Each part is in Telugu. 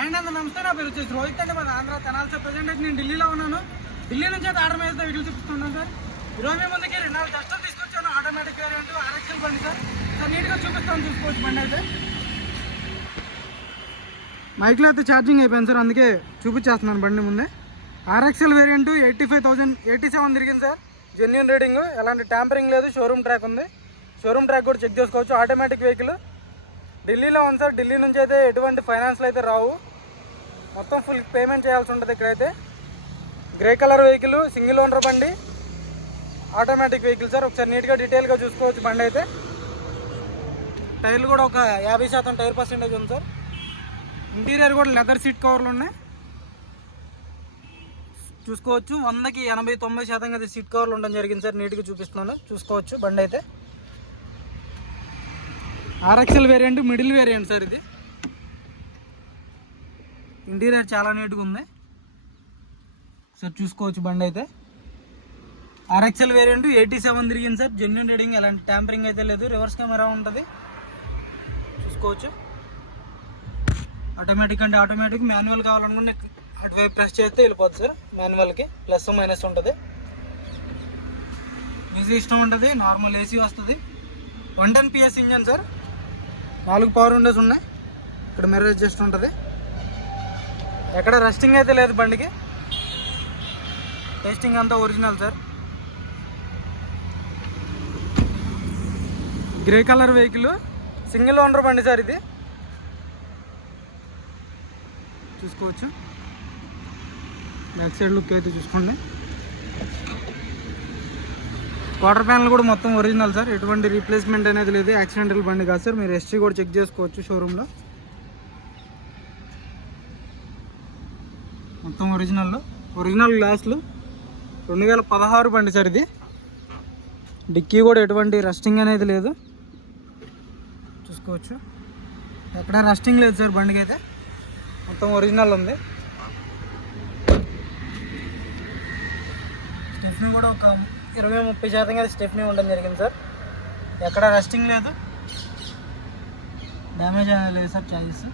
అండ్ అందరూ నమస్తే, నా పేరు వచ్చేసి రోహిత్ అండి, మన ఆంధ్ర తెనాలి. ప్రజెంట్ అయితే నేను ఢిల్లీలో ఉన్నాను. ఢిల్లీ నుంచి అయితే ఆర్డర్ అయితే వీడియో చూపిస్తున్నాను సార్. ఈరోజు మీ ముందుకి 4 టెస్టులు తీసుకొచ్చాను. ఆటోమేటిక్ వేరియంట్ RXL బండి సార్. నీట్గా చూపిస్తాను, చూసుకోవచ్చు బండి అయితే. మైక్లో అయితే ఛార్జింగ్ అయిపోయింది సార్, అందుకే చూపించేస్తున్నాను బండి ముందే. RXL వేరియంట్ 87 తిరిగింది సార్. జెన్యూన్ రీడింగ్, ఎలాంటి ట్యాంపరింగ్ లేదు. షోరూమ్ ట్రాక్ ఉంది. షోరూమ్ ట్రాక్ కూడా చెక్ చేసుకోవచ్చు. ఆటోమేటిక్ వెహికల్ ఢిల్లీలో ఉంది సార్. ఢిల్లీ నుంచి అయితే ఎటువంటి ఫైనాన్స్లు అయితే రావు, మొత్తం ఫుల్ పేమెంట్ చేయాల్సి ఉంటుంది. ఇక్కడైతే grey colour vehicle, single owner బండి, ఆటోమేటిక్ వెహికల్ సార్. ఒకసారి నీట్గా డీటెయిల్గా చూసుకోవచ్చు బండి అయితే. టైర్లు కూడా ఒక 50% టైర్ పర్సెంటేజ్ ఉంది సార్. ఇంటీరియర్ కూడా లెదర్ సీట్ కవర్లు ఉన్నాయి, చూసుకోవచ్చు. 100కి 80-90% అయితే సీట్ కవర్లు ఉండడం జరిగింది సార్. నీట్గా చూపిస్తున్నాను, చూసుకోవచ్చు బండి అయితే. RXL variant middle variant sir ఇది. ఇంటీరియర్ చాలా నీట్గా ఉంది సార్, చూసుకోవచ్చు బండి అయితే. RXL వేరియంట్ 87 తిరిగింది సార్. జెన్యూన్ రీడింగ్, ఎలాంటి ట్యాంపరింగ్ అయితే లేదు. రివర్స్ కెమెరా ఉంటుంది, చూసుకోవచ్చు. ఆటోమేటిక్ అంటే ఆటోమేటిక్, మాన్యువల్ కావాలనుకుంటే అటువైపు ప్రెస్ చేస్తే వెళ్ళిపోతుంది సార్. మాన్యువల్కి ప్లస్ మైనస్ ఉంటుంది, మ్యూజిక్ సిస్టమ్ ఉంటుంది, నార్మల్ AC వస్తుంది. 110 PS engine sir. 4 power Windows ఉన్నాయి. ఇక్కడ మిర్రర్ అడ్జస్ట్ ఉంటుంది. ఎక్కడ రస్టింగ్ అయితే లేదు బండికి. టెస్టింగ్ అంతా original sir. Grey colour vehicle, single owner బండి సార్ ఇది, చూసుకోవచ్చు. బ్యాక్ సైడ్ లుక్ అయితే చూసుకోండి. క్వార్టర్ ప్యానల్ కూడా మొత్తం ఒరిజినల్ సార్. ఎటువంటి రీప్లేస్మెంట్ అనేది లేదు. యాక్సిడెంటల్ బండి కాదు సార్. మీరు హిస్టరీ కూడా చెక్ చేసుకోవచ్చు షోరూంలో. మొత్తం ఒరిజినల్ గ్లాసులు. 2016 బండి సార్ ఇది. డిక్కీ కూడా ఎటువంటి రస్టింగ్ అనేది లేదు, చూసుకోవచ్చు. ఎక్కడ రస్టింగ్ లేదు సార్ బండికి అయితే, మొత్తం ఒరిజినల్ ఉంది. స్టెఫ్నీ కూడా ఒక 20-30% అయితే స్టెఫ్నీ ఉండడం జరిగింది సార్. ఎక్కడ రస్టింగ్ లేదు, డ్యామేజ్ అనేది లేదు sir. Charges,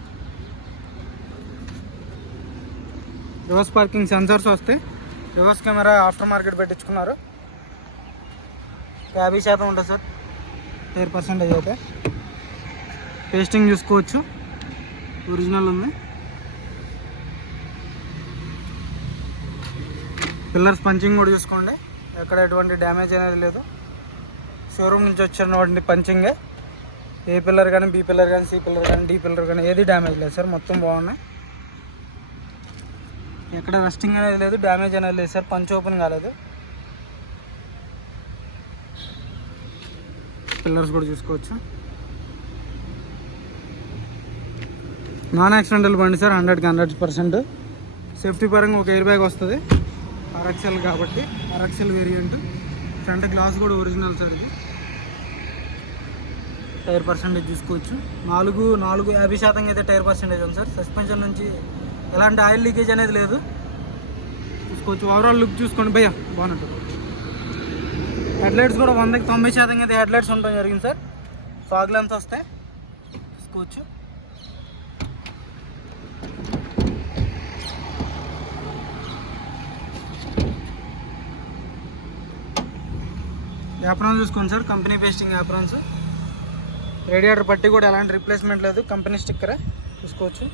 reverse parking sensors వస్తాయి. రివర్స్ కెమెరా ఆఫ్టర్ మార్కెట్ పెట్టించుకున్నారు. 50% ఉంటుంది సార్ టైర్ పర్సెంటేజ్ అయితే. పేస్టింగ్ చూసుకోవచ్చు, ఒరిజినల్ ఉంది. పిల్లర్స్ పంచింగ్ కూడా చూసుకోండి, ఎక్కడ ఎటువంటి డ్యామేజ్ అనేది లేదు. షోరూమ్ నుంచి వచ్చినటువంటి పంచింగే. ఏ పిల్లర్ కానీ, B పిల్లర్ కానీ, C పిల్లర్ కానీ, D పిల్లర్ కానీ ఏది డ్యామేజ్ లేదు సార్. మొత్తం బాగున్నాయి, ఎక్కడ రస్టింగ్ అనేది లేదు, డ్యామేజ్ అనేది లేదు సార్. పంచ్ ఓపెన్ కాలేదు. పిల్లర్స్ కూడా చూసుకోవచ్చు. నాన్ యాక్సిడెంటల్ బండి సార్. 100కి 100%. సేఫ్టీ పరంగా ఒక ఎయిర్ బ్యాగ్ వస్తుంది. RXL కాబట్టి, RXL వేరియంట్. ఫ్రంట్ గ్లాస్ కూడా ఒరిజినల్ సార్ ఇది. టైర్ పర్సెంటేజ్ చూసుకోవచ్చు. 50% అయితే టైర్ పర్సెంటేజ్ ఉంది సార్. సస్పెన్షన్ నుంచి ఎలాంటి ఆయిల్ లీకేజ్ అనేది లేదు, చూసుకోవచ్చు. ఓవరాల్ లుక్ చూసుకోండి భయ్య, బాగున్నట్టు. హెడ్లైట్స్ కూడా 100కి 90% అయితే హెడ్లైట్స్ ఉండడం జరిగింది సార్. ఫాగ్ లెన్స్ వస్తాయి, చూసుకోవచ్చు. యాప్రాన్స్ చూసుకోండి sir, company pasting aprons. Radiator పట్టి కూడా ఎలాంటి రిప్లేస్మెంట్ లేదు, కంపెనీ స్టిక్కరే, చూసుకోవచ్చు.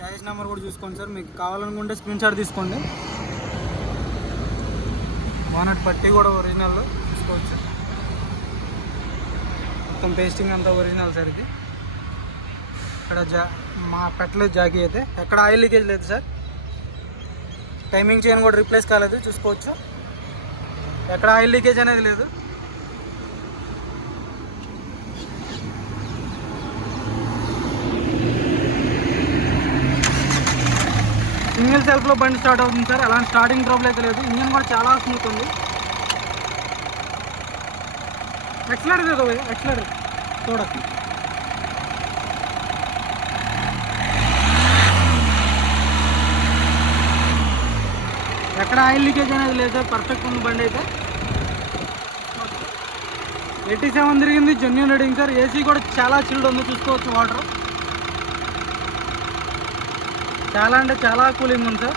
చాయిస్ నెంబర్ కూడా చూసుకోండి సార్. మీకు కావాలనుకుంటే స్క్రీన్ షాట్ తీసుకోండి. బానట్ పట్టి కూడా ఒరిజినల్, చూసుకోవచ్చు. మొత్తం పేస్టింగ్ అంతా ఒరిజినల్ సార్ ఇది. ఇక్కడ మా పెట్టలేదు జాకీ అయితే. ఎక్కడ ఆయిల్ లీకేజ్ లేదు సార్. టైమింగ్ చైన్ కూడా రీప్లేస్ కాలేదు, చూసుకోవచ్చు. ఎక్కడ ఆయిల్ లీకేజ్ అనేది లేదు. సింగిల్ సెల్ఫ్లో బండి స్టార్ట్ అవుతుంది సార్. అలాంటి స్టార్టింగ్ ట్రబుల్ అయితే లేదు. ఇంజన్ కూడా చాలా స్మూత్ ఉంది. ఎక్సలరేటర్ చూడకు. ఎక్కడ ఆయిల్ లీకేజ్ అనేది లేదు సార్. పర్ఫెక్ట్ ఉంది బండి అయితే. 87 తిరిగింది, జెన్యూన్ రీడింగ్ సార్. ఏసీ కూడా చాలా చిల్డ్ ఉంది, చూసుకోవచ్చు. వాటర్ చాలా అంటే చాలా కూలింగ్ ఉంది సార్.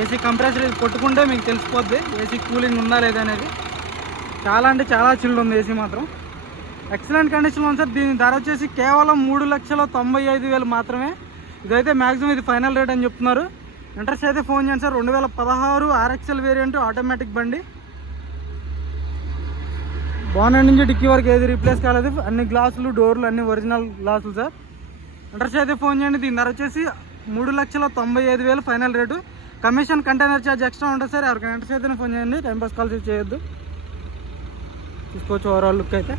ఏసీ కంప్రెసర్ ఇది కొట్టుకుంటే మీకు తెలిసిపోద్ది ఏసీ కూలింగ్ ఉందా లేదా అనేది. చాలా అంటే చాలా చిల్డ్ ఉంది ఏసీ మాత్రం. ఎక్సలెంట్ కండిషన్లో ఉంది సార్. దీని ధర వచ్చేసి కేవలం 3,95,000 మాత్రమే. ఇదైతే మ్యాక్సిమం ఇది ఫైనల్ రేట్ అని చెప్తున్నారు. ఇంట్రెస్ట్ అయితే ఫోన్ చేయండి సార్. 2016 RXL వేరియంట్ ఆటోమేటిక్ బండి. బానెట్ నుంచి డిక్కీ వరకు ఏది రీప్లేస్ కాలేదు. అన్ని గ్లాసులు డోర్లు అన్ని ఒరిజినల్ గ్లాసులు సార్. ఇంట్రెస్ట్ అయితే ఫోన్ చేయండి. దీని ధర వచ్చేసి 3,95,000 final rate. Commission container charge extra ఉంటుంది సార్. ఎవరికైనా ఇంట్రెస్ట్ అయితే ఫోన్ చేయండి. టైంపాస్ కాల్ చేయొద్దు. చూసుకోవచ్చు ఓవరాల్ లుక్ అయితే.